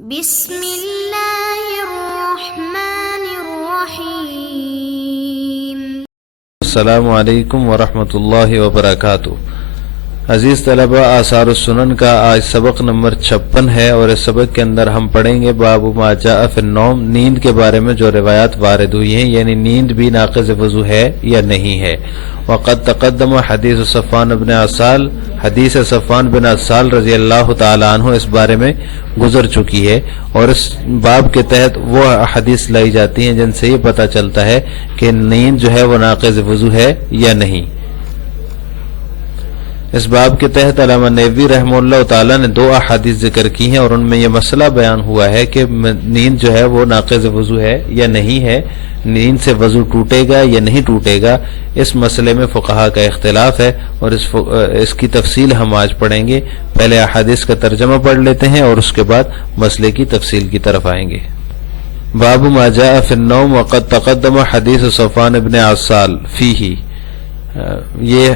بسم اللہ الرحمن الرحیم۔ السلام علیکم ورحمۃ اللہ وبرکاتہ۔ عزیز طلبہ، آثار السنن کا آج سبق نمبر 56 ہے، اور اس سبق کے اندر ہم پڑھیں گے باب ما جاء فی النوم، نیند کے بارے میں جو روایات وارد ہوئی ہیں، یعنی نیند بھی ناقض وضو ہے یا نہیں ہے۔ وقد تقدم حدیث صفوان بن عسال، حدیث صفوان بن عسال رضی اللہ تعالی عنہ اس بارے میں گزر چکی ہے، اور اس باب کے تحت وہ حدیث لائی جاتی ہیں جن سے یہ پتہ چلتا ہے کہ نیند جو ہے وہ ناقض وضو ہے یا نہیں۔ اس باب کے تحت علامہ نیوی رحمہ اللہ تعالی نے 2 احادیث ذکر کی ہیں، اور ان میں یہ مسئلہ بیان ہوا ہے کہ نیند جو ہے وہ ناقض وضو ہے یا نہیں ہے، نیند سے وضو ٹوٹے گا یا نہیں ٹوٹے گا۔ اس مسئلے میں فقہا کا اختلاف ہے، اور اس کی تفصیل ہم آج پڑھیں گے۔ پہلے احادیث کا ترجمہ پڑھ لیتے ہیں اور اس کے بعد مسئلے کی تفصیل کی طرف آئیں گے۔ باب ما جاء فی النوم وقد تقدم حدیث صفوان بن عسال فیہ، یہ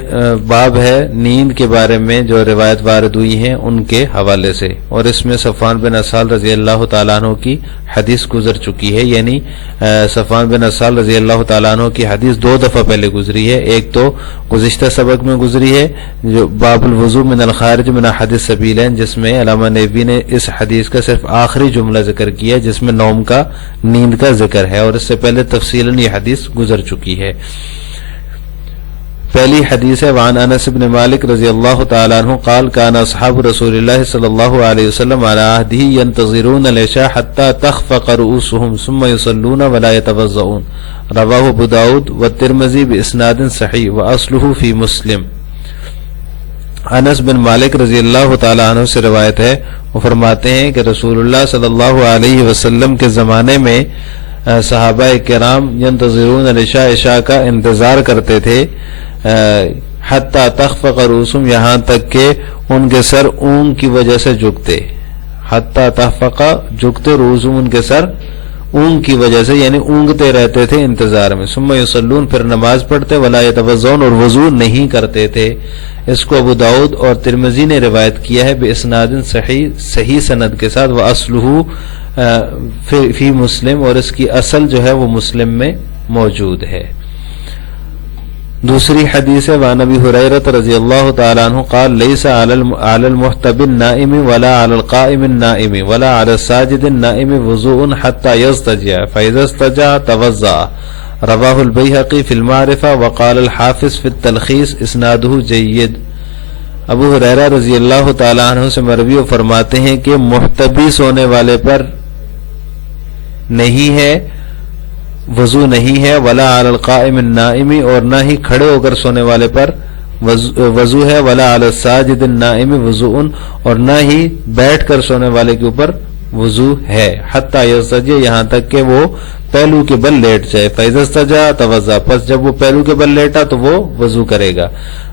باب ہے نیند کے بارے میں جو روایت وارد ہوئی ہیں ان کے حوالے سے، اور اس میں صفوان بن عسال رضی اللہ تعالیٰ عنہ کی حدیث گزر چکی ہے، یعنی صفوان بن عسال رضی اللہ تعالیٰ عنہ کی حدیث 2 دفعہ پہلے گزری ہے۔ ایک تو گزشتہ سبق میں گزری ہے جو باب الوضو من الخارج من احد السبیلین، جس میں علامہ نیوی نے اس حدیث کا صرف آخری جملہ ذکر کیا جس میں نوم کا، نیند کا ذکر ہے، اور اس سے پہلے تفصیلاً یہ حدیث گزر چکی ہے۔ پہلی حدیث ہے وعن انس بن مالک رضی اللہ تعالی عنہ قال کان اصحاب رسول اللہ صلی اللہ علیہ وسلم على عهده ينتظرون العشاء حتى تخفق رؤوسهم ثم يصلون ولا يتوضؤون، رواه ابو داود والترمذی باسناد صحیح واصله في مسلم۔ انس بن مالک رضی اللہ تعالی عنہ سے روایت ہے، وہ فرماتے ہیں کہ رسول اللہ صلی اللہ علیہ وسلم کے زمانے میں صحابہ کرام ینتظرون العشاء، عشاء کا انتظار کرتے تھے، حتی تخفق رؤوسهم، یہاں تک کہ ان کے سر اونگ کی وجہ سے جھکتے، حتی تخفق جھکتے، رؤوسهم ان کے سر اونگ کی وجہ سے، یعنی اونگتے رہتے تھے انتظار میں۔ ثم یصلون، پھر نماز پڑھتے، ولا یتوضؤون، اور وضو نہیں کرتے تھے۔ اس کو ابو داؤد اور ترمذی نے روایت کیا ہے باسناد صحیح، صحیح سند کے ساتھ، واصلہ فی مسلم، اور اس کی اصل جو ہے وہ مسلم میں موجود ہے۔ دوسری حدیث ہے وعن ابی ہریرہ رضی اللہ تعالی عنہ قال لیس علی المحتب النائم ولا علی القائم النائم ولا علی الساجد النائم وضوء حتى يضطجع فاذا استجع توضأ، رواہ البیہقی فی المعرفہ وقال الحافظ فی التلخیص اسنادہ جید۔ ابو ہریرہ رضی اللہ تعالی عنہ سے مروی فرماتے ہیں کہ محتبی سونے والے پر نہیں ہے، وضو نہیں ہے، ولا علی القائم النائم، اور نہ ہی کھڑے ہو کر سونے والے پر وضو ہے، ولا علی الساجد النائم وضوء، اور نہ ہی بیٹھ کر سونے والے کے اوپر وضو ہے، حتی یضطجع، یہاں تک کہ وہ پہلو کے بل لیٹ جائے، فاذا استجع توضأ، پس جب وہ پہلو کے بل لیٹا تو وہ وضو کرے گا۔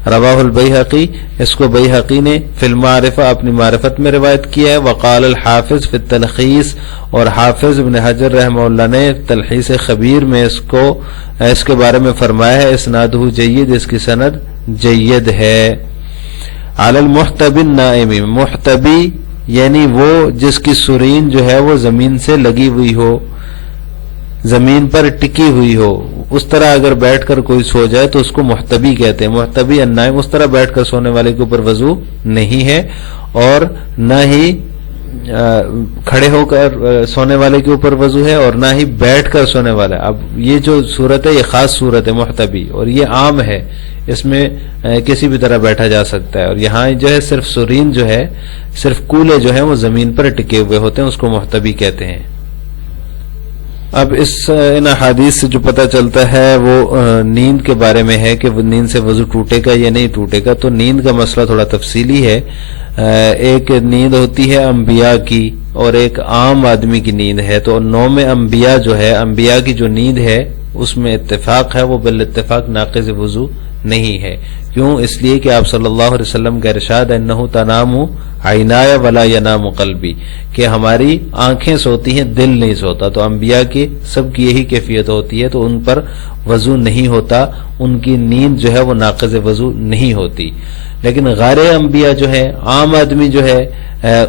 رواہ البیہقی، اس کو بیہقی نے فی المعرفہ اپنی معرفت میں روایت کیا ہے، وقال الحافظ فی التلخیص، اور حافظ ابن حجر رحمہ اللہ نے تلخیص خبیر میں اس کے بارے میں فرمایا ہے اسنادہ جید، اس کی سند جید ہے۔ علی المحتب النائم، محتبی یعنی وہ جس کی سرین جو ہے وہ زمین سے لگی ہوئی ہو، زمین پر ٹکی ہوئی ہو، اس طرح اگر بیٹھ کر کوئی سو جائے تو اس کو محتبی کہتے ہیں۔ محتبی النائم، اس طرح بیٹھ کر سونے والے کے اوپر وضو نہیں ہے، اور نہ ہی کھڑے ہو کر سونے والے کے اوپر وضو ہے، اور نہ ہی بیٹھ کر سونے والا۔ اب یہ جو صورت ہے یہ خاص صورت ہے محتبی، اور یہ عام ہے، اس میں کسی بھی طرح بیٹھا جا سکتا ہے، اور یہاں جو ہے صرف سرین جو ہے، صرف کولے جو ہیں وہ زمین پر ٹکے ہوئے ہوتے ہیں، اس کو محتبی کہتے ہیں۔ اب ان احادیث سے جو پتہ چلتا ہے وہ نیند کے بارے میں ہے کہ نیند سے وضو ٹوٹے گا یا نہیں ٹوٹے گا۔ تو نیند کا مسئلہ تھوڑا تفصیلی ہے۔ ایک نیند ہوتی ہے انبیاء کی، اور ایک عام آدمی کی نیند ہے۔ تو نوم انبیاء جو ہے، انبیاء کی جو نیند ہے اس میں اتفاق ہے، وہ بالاتفاق ناقض وضو نہیں ہے۔ کیوں؟ اس لیے کہ آپ صلی اللہ علیہ وسلم کا ارشاد انہ تنام عینایا ولا ینام قلبی، کہ ہماری آنکھیں سوتی ہیں، دل نہیں سوتا۔ تو انبیاء کی سب کی یہی کیفیت ہوتی ہے، تو ان پر وضو نہیں ہوتا، ان کی نیند جو ہے وہ ناقض وضو نہیں ہوتی۔ لیکن غیر انبیاء جو ہے، عام آدمی جو ہے،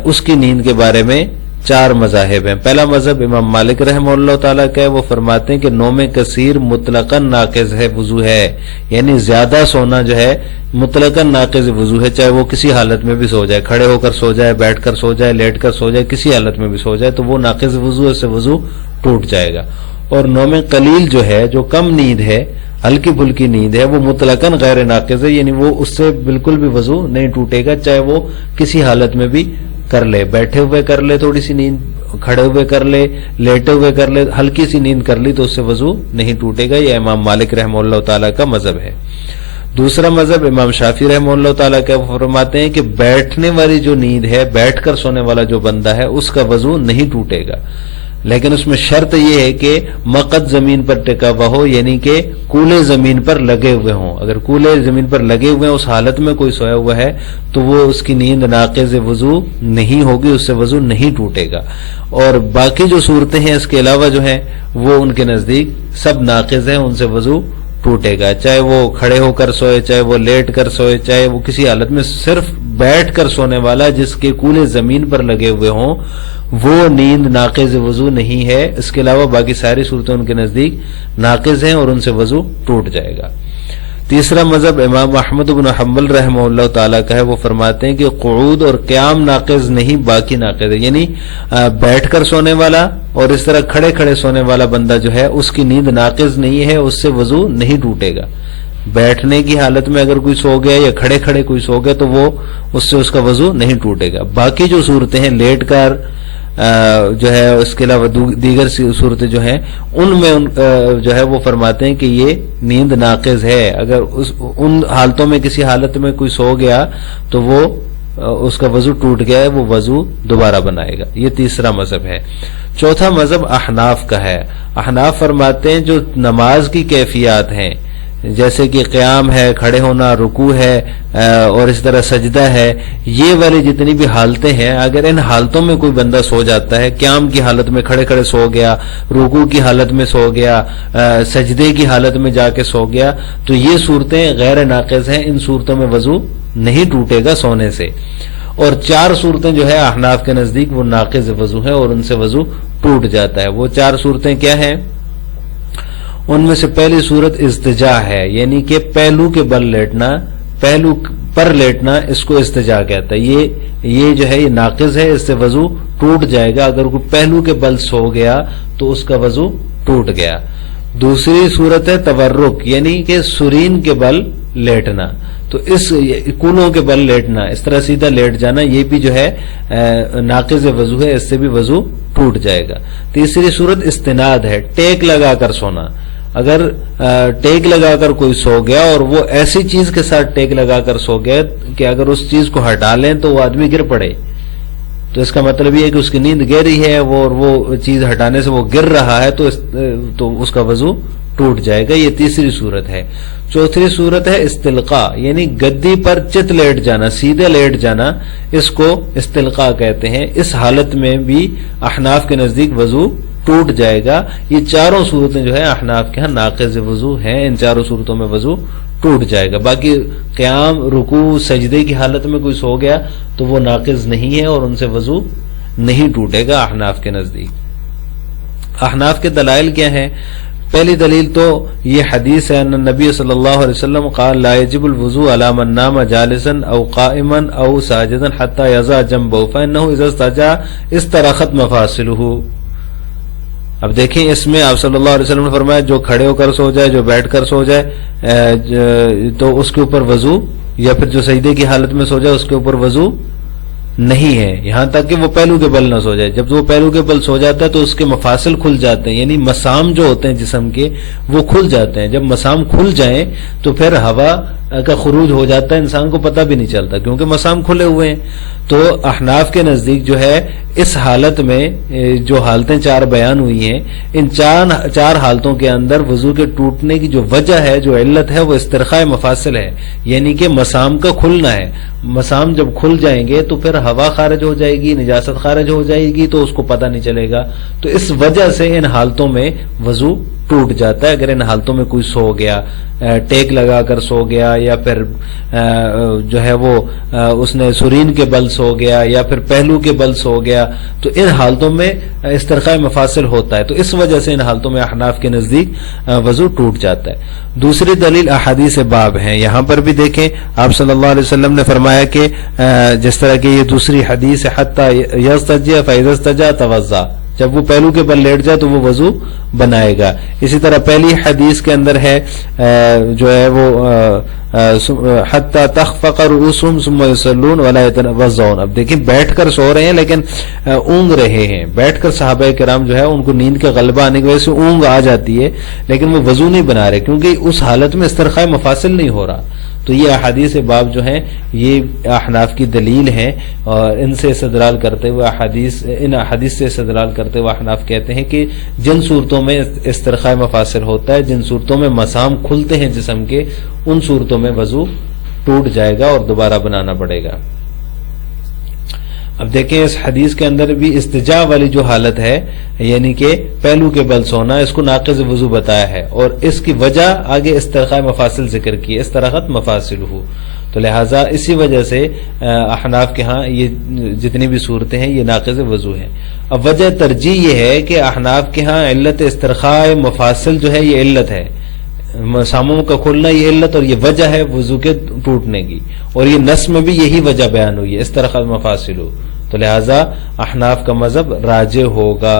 اس کی نیند کے بارے میں 4 مذاہب ہیں۔ پہلا مذہب امام مالک رحمہ اللہ تعالیٰ کا ہے، وہ فرماتے ہیں کہ نوم کثیر مطلقاً ناقض ہے، وضو ہے، یعنی زیادہ سونا جو ہے مطلقاً ناقض وضو ہے، چاہے وہ کسی حالت میں بھی سو جائے، کھڑے ہو کر سو جائے، بیٹھ کر سو جائے، لیٹ کر سو جائے، کسی حالت میں بھی سو جائے تو وہ ناقض وضو ہے، اس سے وضو ٹوٹ جائے گا۔ اور نوم قلیل جو ہے، جو کم نیند ہے، ہلکی پھلکی نیند ہے، وہ مطلقاً غیر ناقض ہے، یعنی وہ اس سے بالکل بھی وضو نہیں ٹوٹے گا، چاہے وہ کسی حالت میں بھی کر لے، بیٹھے ہوئے کر لے تھوڑی سی نیند، کھڑے ہوئے کر لے، لیٹے ہوئے کر لے، ہلکی سی نیند کر لی تو اس سے وضو نہیں ٹوٹے گا۔ یہ امام مالک رحمہ اللہ تعالیٰ کا مذہب ہے۔ دوسرا مذہب امام شافعی رحمہ اللہ تعالیٰ کا، وہ فرماتے ہیں کہ بیٹھنے والی جو نیند ہے، بیٹھ کر سونے والا جو بندہ ہے، اس کا وضو نہیں ٹوٹے گا، لیکن اس میں شرط یہ ہے کہ مقد زمین پر ٹکا ہوا ہو، یعنی کہ کولے زمین پر لگے ہوئے ہوں۔ اگر کولے زمین پر لگے ہوئے ہیں، اس حالت میں کوئی سویا ہوا ہے تو وہ اس کی نیند ناقض وضو نہیں ہوگی، اس سے وضو نہیں ٹوٹے گا۔ اور باقی جو صورتیں ہیں اس کے علاوہ جو ہیں وہ ان کے نزدیک سب ناقض ہیں، ان سے وضو ٹوٹے گا، چاہے وہ کھڑے ہو کر سوئے، چاہے وہ لیٹ کر سوئے، چاہے وہ کسی حالت میں صرف بیٹھ کر سونے والا جس کے کولے زمین پر لگے ہوئے ہوں، وہ نیند ناقض وضو نہیں ہے۔ اس کے علاوہ باقی ساری صورتیں ان کے نزدیک ناقض ہیں اور ان سے وضو ٹوٹ جائے گا۔ تیسرا مذہب امام احمد بن حنبل رحمہ اللہ تعالیٰ کا ہے، وہ فرماتے ہیں کہ قعود اور قیام ناقض نہیں، باقی ناقض ہے، یعنی بیٹھ کر سونے والا اور اس طرح کھڑے کھڑے سونے والا بندہ جو ہے اس کی نیند ناقض نہیں ہے، اس سے وضو نہیں ٹوٹے گا۔ بیٹھنے کی حالت میں اگر کوئی سو گیا یا کھڑے کھڑے کوئی سو گیا تو وہ اس سے اس کا وضو نہیں ٹوٹے گا۔ باقی جو صورتیں ہیں، لیٹ کر جو ہے، اس کے علاوہ دیگر صورتیں جو ہیں، ان میں جو ہے وہ فرماتے ہیں کہ یہ نیند ناقض ہے۔ اگر ان حالتوں میں کسی حالت میں کوئی سو گیا تو وہ اس کا وضو ٹوٹ گیا ہے، وہ وضو دوبارہ بنائے گا۔ یہ تیسرا مذہب ہے۔ چوتھا مذہب احناف کا ہے۔ احناف فرماتے ہیں جو نماز کی کیفیات ہیں، جیسے کہ قیام ہے، کھڑے ہونا، رکوع ہے اور اس طرح سجدہ ہے، یہ والی جتنی بھی حالتیں ہیں، اگر ان حالتوں میں کوئی بندہ سو جاتا ہے، قیام کی حالت میں کھڑے کھڑے سو گیا، رکوع کی حالت میں سو گیا، سجدے کی حالت میں جا کے سو گیا، تو یہ صورتیں غیر ناقض ہیں، ان صورتوں میں وضو نہیں ٹوٹے گا سونے سے۔ اور 4 صورتیں جو ہے احناف کے نزدیک وہ ناقض وضو ہیں اور ان سے وضو ٹوٹ جاتا ہے۔ وہ 4 صورتیں کیا ہیں؟ ان میں سے پہلی صورت استجا ہے، یعنی کہ پہلو کے بل لیٹنا، پہلو پر لیٹنا، اس کو استجا کہتا ہے۔ یہ جو ہے یہ ناقض ہے، اس سے وضو ٹوٹ جائے گا۔ اگر کوئی پہلو کے بل سو گیا تو اس کا وضو ٹوٹ گیا۔ دوسری صورت ہے تورک، یعنی کہ سرین کے بل لیٹنا، تو اس کولوں کے بل لیٹنا، اس طرح سیدھا لیٹ جانا، یہ بھی جو ہے ناقض وضو ہے، اس سے بھی وضو ٹوٹ جائے گا۔ تیسری صورت استناد ہے، ٹیک لگا کر سونا۔ اگر ٹیک لگا کر کوئی سو گیا اور وہ ایسی چیز کے ساتھ ٹیک لگا کر سو گیا کہ اگر اس چیز کو ہٹا لیں تو وہ آدمی گر پڑے، تو اس کا مطلب یہ ہے کہ اس کی نیند گہری ہے، وہ چیز ہٹانے سے وہ گر رہا ہے، تو اس کا وضو ٹوٹ جائے گا۔ یہ تیسری صورت ہے۔ چوتھی صورت ہے استلقاء، یعنی گدی پر چت لیٹ جانا، سیدھے لیٹ جانا، اس کو استلقاء کہتے ہیں۔ اس حالت میں بھی احناف کے نزدیک وضو ٹوٹ جائے گا۔ یہ 4 صورتیں جو ہے احناف کے ہاں ناقض وضو ہیں، ان 4 صورتوں میں وضو ٹوٹ جائے گا۔ باقی قیام، رکوع، سجدے کی حالت میں کوئی سو گیا تو وہ ناقض نہیں ہے اور ان سے وضو نہیں ٹوٹے گا احناف کے نزدیک۔ احناف کے دلائل کیا ہیں؟ پہلی دلیل تو یہ حدیث ہے ان نبی صلی اللہ علیہ وسلم قال لا يجب الوضوء على من نام جالسا او قائما او ساجدا حتى يضع جنبه فانه اذا استجا استرخت مفاصله۔ اب دیکھیں اس میں آپ صلی اللہ علیہ وسلم نے فرمایا جو کھڑے ہو کر سو جائے، جو بیٹھ کر سو جائے تو اس کے اوپر وضو، یا پھر جو سجدے کی حالت میں سو جائے اس کے اوپر وضو نہیں ہے، یہاں تک کہ وہ پہلو کے بل نہ سو جائے۔ جب وہ پہلو کے بل سو جاتا ہے تو اس کے مفاصل کھل جاتے ہیں، یعنی مسام جو ہوتے ہیں جسم کے وہ کھل جاتے ہیں۔ جب مسام کھل جائیں تو پھر ہوا کا خروج ہو جاتا ہے، انسان کو پتہ بھی نہیں چلتا کیونکہ مسام کھلے ہوئے ہیں۔ تو احناف کے نزدیک جو ہے اس حالت میں جو حالتیں 4 بیان ہوئی ہیں، ان 4 حالتوں کے اندر وضو کے ٹوٹنے کی جو وجہ ہے، جو علت ہے، وہ استرخاء مفاصل ہے، یعنی کہ مسام کا کھلنا ہے۔ مسام جب کھل جائیں گے تو پھر ہوا خارج ہو جائے گی، نجاست خارج ہو جائے گی، تو اس کو پتہ نہیں چلے گا۔ تو اس وجہ سے ان حالتوں میں وضو ٹوٹ جاتا ہے. اگر ان حالتوں میں کوئی سو گیا, ٹیک لگا کر سو گیا, یا پھر جو ہے وہ اس نے سرین کے بل سو گیا, یا پھر پہلو کے بل سو گیا, تو ان حالتوں میں استرخاء مفاصل ہوتا ہے. تو اس وجہ سے ان حالتوں میں احناف کے نزدیک وضو ٹوٹ جاتا ہے. دوسری دلیل احادیث باب ہیں. یہاں پر بھی دیکھیں آپ صلی اللہ علیہ وسلم نے فرمایا کہ جس طرح کہ یہ دوسری حدیث ہے, حتی یستجی فاذا استجا توضا, جب وہ پہلو کے بل لیٹ جائے تو وہ وضو بنائے گا. اسی طرح پہلی حدیث کے اندر ہے جو ہے وہ حتی تخفق رؤوسهم ثم يصلون ولا يتوضؤون. اب دیکھیں بیٹھ کر سو رہے ہیں لیکن اونگ رہے ہیں. بیٹھ کر صحابہ کرام جو ہے ان کو نیند کا غلبہ آنے کی وجہ سے اونگ آ جاتی ہے, لیکن وہ وضو نہیں بنا رہے کیونکہ اس حالت میں استرخاء مفاصل نہیں ہو رہا. تو یہ احادیث باب جو ہیں یہ احناف کی دلیل ہیں, اور ان سے استدلال کرتے ہوئے ان احادیث سے استدلال کرتے ہوئے احناف کہتے ہیں کہ جن صورتوں میں استرخاء مفاصل ہوتا ہے, جن صورتوں میں مسام کھلتے ہیں جسم کے, ان صورتوں میں وضو ٹوٹ جائے گا اور دوبارہ بنانا پڑے گا. اب دیکھیں اس حدیث کے اندر بھی استجاء والی جو حالت ہے, یعنی کہ پہلو کے بل سونا, اس کو ناقض وضو بتایا ہے, اور اس کی وجہ آگے استرخاء مفاصل ذکر کی, استرخت مفاصل ہو. تو لہٰذا اسی وجہ سے احناف کے ہاں یہ جتنی بھی صورتیں ہیں یہ ناقض وضو ہیں. اب وجہ ترجیح یہ ہے کہ احناف کے ہاں علت استرخاء مفاصل جو ہے یہ علت ہے, مساموں کا کھلنا یہ علت اور یہ وجہ ہے وضو کے ٹوٹنے کی, اور یہ نص میں بھی یہی وجہ بیان ہوئی ہے, استرخاء مفاصل ہو. تو لہذا احناف کا مذہب راجح ہوگا.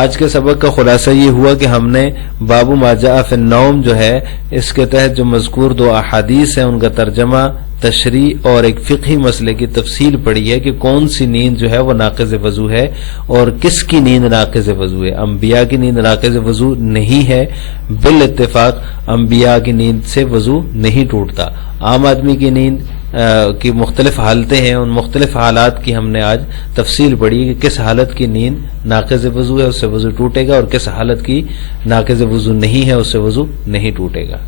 آج کے سبق کا خلاصہ یہ ہوا کہ ہم نے باب ما جاء فی النوم جو ہے اس کے تحت جو مذکور 2 احادیث ہیں ان کا ترجمہ, تشریح اور ایک فقہی مسئلے کی تفصیل پڑھی ہے کہ کون سی نیند جو ہے وہ ناقض وضو ہے اور کس کی نیند ناقض وضو ہے. انبیاء کی نیند ناقض وضو نہیں ہے, بالاتفاق انبیاء کی نیند سے وضو نہیں ٹوٹتا. عام آدمی کی نیند کی مختلف حالتیں ہیں, ان مختلف حالات کی ہم نے آج تفصیل پڑھی کہ کس حالت کی نیند ناقض وضو ہے اس سے وضو ٹوٹے گا, اور کس حالت کی ناقض وضو نہیں ہے اس سے وضو نہیں ٹوٹے گا.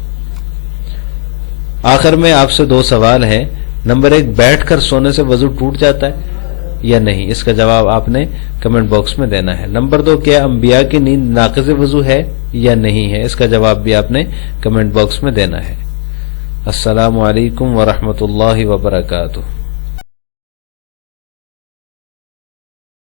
آخر میں آپ سے 2 سوال ہیں. نمبر 1, بیٹھ کر سونے سے وضو ٹوٹ جاتا ہے یا نہیں؟ اس کا جواب آپ نے کمنٹ باکس میں دینا ہے. نمبر 2, کیا انبیاء کی نیند ناقض وضو ہے یا نہیں ہے؟ اس کا جواب بھی آپ نے کمنٹ باکس میں دینا ہے. السلام علیکم ورحمۃ اللہ وبرکاتہ.